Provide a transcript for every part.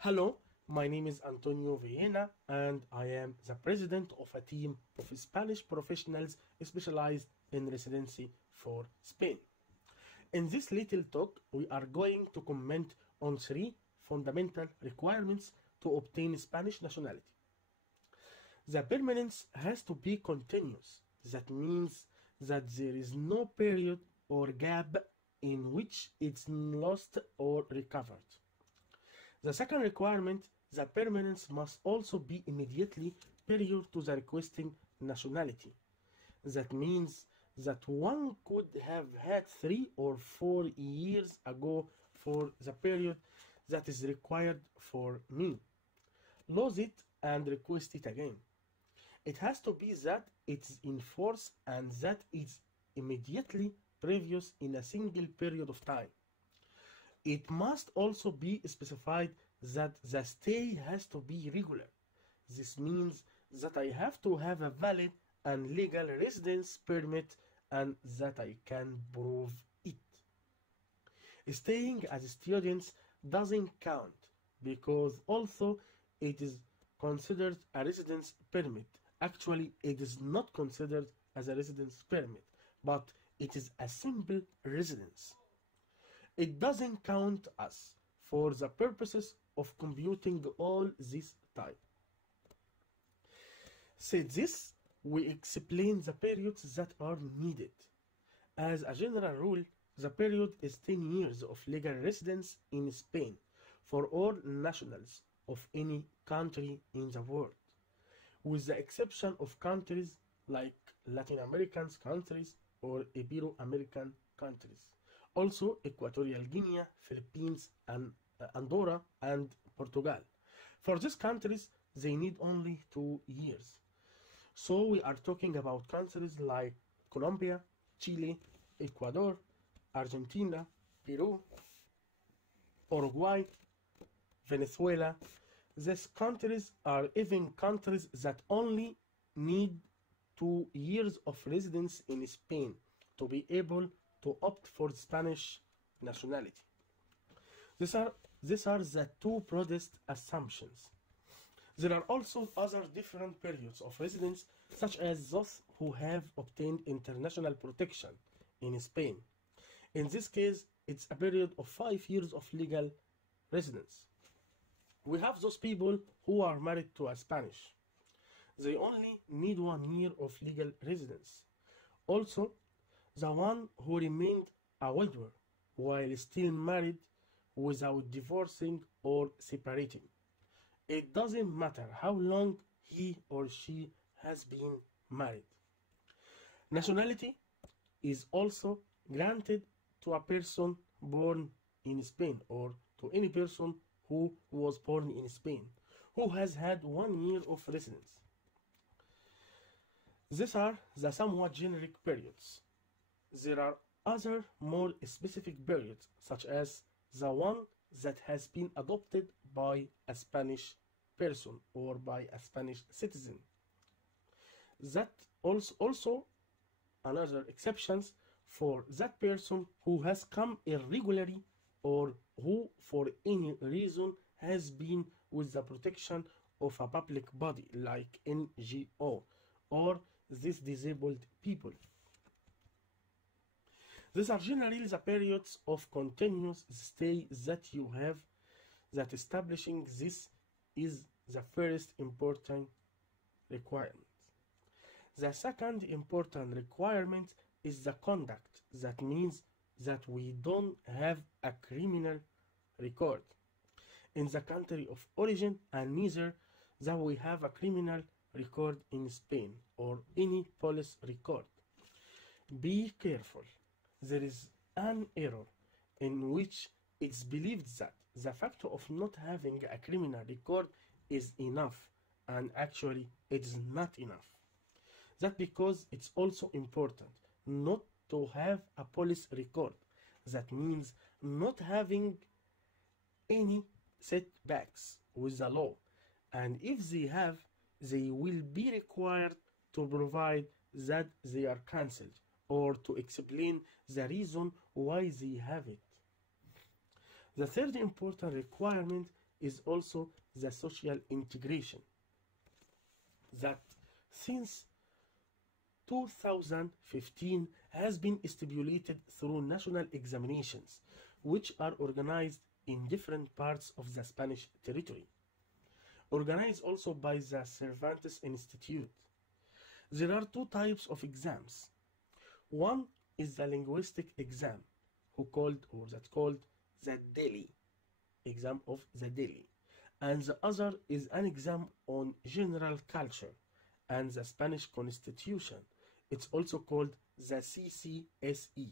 Hello, my name is Antonio Villena and I am the president of a team of Spanish professionals specialized in residency for Spain. In this little talk, we are going to comment on three fundamental requirements to obtain Spanish nationality. The permanence has to be continuous. That means that there is no period or gap in which it's lost or recovered. The second requirement, the permanence must also be immediately prior to the requesting nationality. That means that one could have had 3 or 4 years ago for the period that is required for me. Lose it and request it again. It has to be that it's in force and that it's immediately previous in a single period of time. It must also be specified that the stay has to be regular. This means that I have to have a valid and legal residence permit and that I can prove it. Staying as students doesn't count because although it is considered a residence permit, actually it is not considered as a residence permit, but it is a simple residence. It doesn't count us for the purposes of computing all this time. Said this, we explain the periods that are needed. As a general rule, the period is 10 years of legal residence in Spain for all nationals of any country in the world, with the exception of countries like Latin American countries or Ibero-American countries. Also, Equatorial Guinea, Philippines, and Andorra and Portugal. For these countries, they need only 2 years. So we are talking about countries like Colombia, Chile, Ecuador, Argentina, Peru, Uruguay, Venezuela. These countries are even countries that only need 2 years of residence in Spain to be able to opt for Spanish nationality. These are the two broadest assumptions. There are also other different periods of residence, such as those who have obtained international protection in Spain. In this case, it's a period of 5 years of legal residence. We have those people who are married to a Spanish. They only need 1 year of legal residence. Also, the one who remained a widower while still married without divorcing or separating. It doesn't matter how long he or she has been married. Nationality is also granted to a person born in Spain or to any person who was born in Spain who has had 1 year of residence. These are the somewhat generic periods. There are other more specific periods, such as the one that has been adopted by a Spanish person or by a Spanish citizen. That also another exceptions for that person who has come irregularly or who for any reason has been with the protection of a public body like NGO or these disabled people. These are generally the periods of continuous stay that you have, that establishing this is the first important requirement. The second important requirement is the conduct. That means that we don't have a criminal record in the country of origin and neither that we have a criminal record in Spain or any police record. Be careful. There is an error in which it's believed that the fact of not having a criminal record is enough, and actually it is not enough. That because it's also important not to have a police record. That means not having any setbacks with the law, and if they have, they will be required to provide that they are cancelled or to explain the reason why they have it. The third important requirement is also the social integration that since 2015 has been stipulated through national examinations, which are organized in different parts of the Spanish territory, organized also by the Cervantes Institute. There are two types of exams. One is the linguistic exam, called the Delhi exam of the Delhi, and the other is an exam on general culture and the Spanish Constitution. It's also called the CCSE.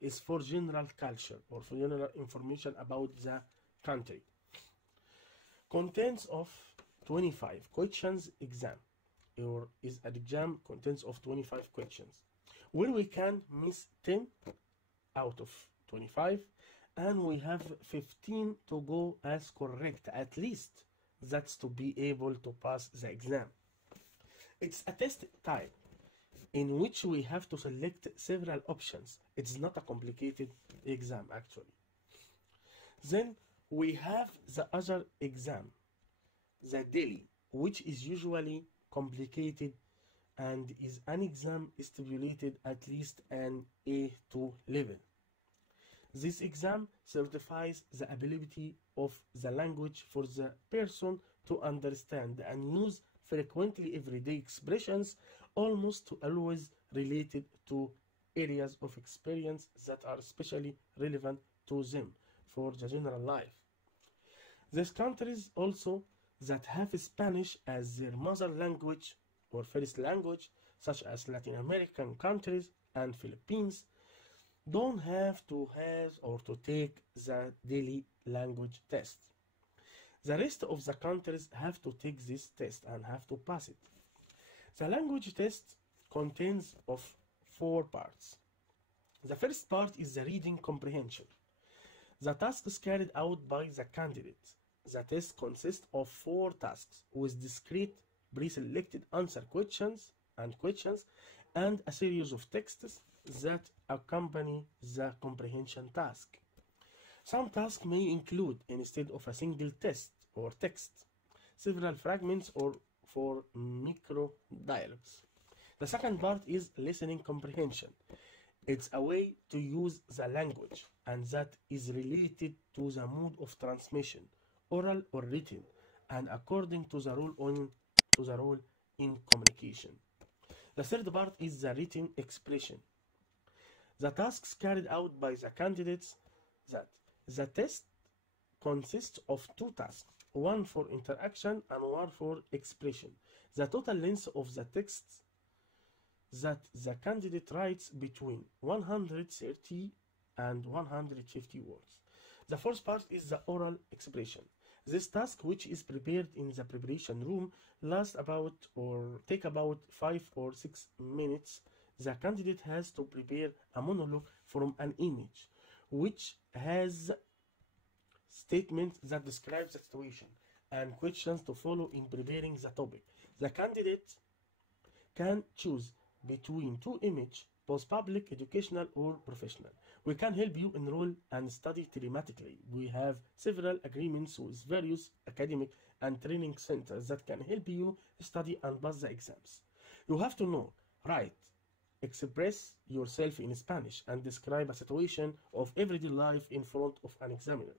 It's for general culture or for general information about the country. Contains of 25 questions exam, or is an exam contains of 25 questions, where we can miss 10 out of 25, and we have 15 to go as correct at least. That's to be able to pass the exam. It's a test type in which we have to select several options. It's not a complicated exam actually. Then we have the other exam, the Delhi, which is usually complicated and is an exam stipulated at least an A2 level. This exam certifies the ability of the language for the person to understand and use frequently everyday expressions, almost always related to areas of experience that are especially relevant to them for the general life. These countries also that have Spanish as their mother language or first language, such as Latin American countries and Philippines, don't have to take the daily language test. The rest of the countries have to take this test and have to pass it. The language test contains of 4 parts. The first part is the reading comprehension. The task is carried out by the candidate. The test consists of 4 tasks with discrete pre-selected answer questions and a series of texts that accompany the comprehension task. Some tasks may include, instead of a single test or text, several fragments or for micro dialogues. The second part is listening comprehension. It's a way to use the language, and that is related to the mode of transmission, oral or written, and according to the rule in communication. The third part is the written expression. The tasks carried out by the candidates. That the test consists of 2 tasks, one for interaction and one for expression. The total length of the text that the candidate writes between 130 and 150 words. The fourth part is the oral expression. This task, which is prepared in the preparation room, lasts take about 5 or 6 minutes. The candidate has to prepare a monologue from an image, which has statements that describe the situation and questions to follow in preparing the topic. The candidate can choose between 2 images, both public, educational, or professional. We can help you enroll and study telematically. We have several agreements with various academic and training centers that can help you study and pass the exams. You have to know, write, express yourself in Spanish, and describe a situation of everyday life in front of an examiner.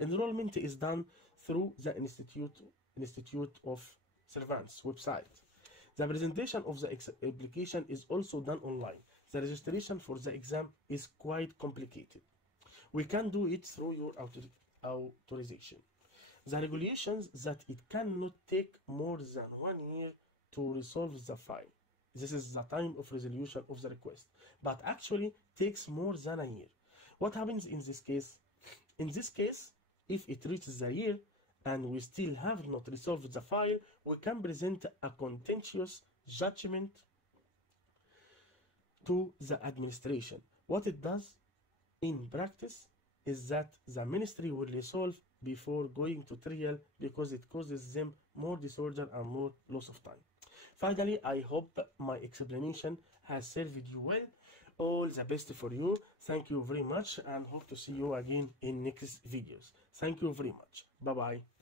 Enrollment is done through the Institute of Cervantes website. The presentation of the application is also done online. The registration for the exam is quite complicated. We can do it through your authorization. The regulations that it cannot take more than 1 year to resolve the file. This is the time of resolution of the request, but actually takes more than a year. What happens in this case? In this case, if it reaches a year and we still have not resolved the file, we can present a contentious judgment to the administration. What it does in practice is that the ministry will resolve before going to trial because it causes them more disorder and more loss of time. Finally, I hope my explanation has served you well. All the best for you. Thank you very much and hope to see you again in next videos. Thank you very much. Bye bye.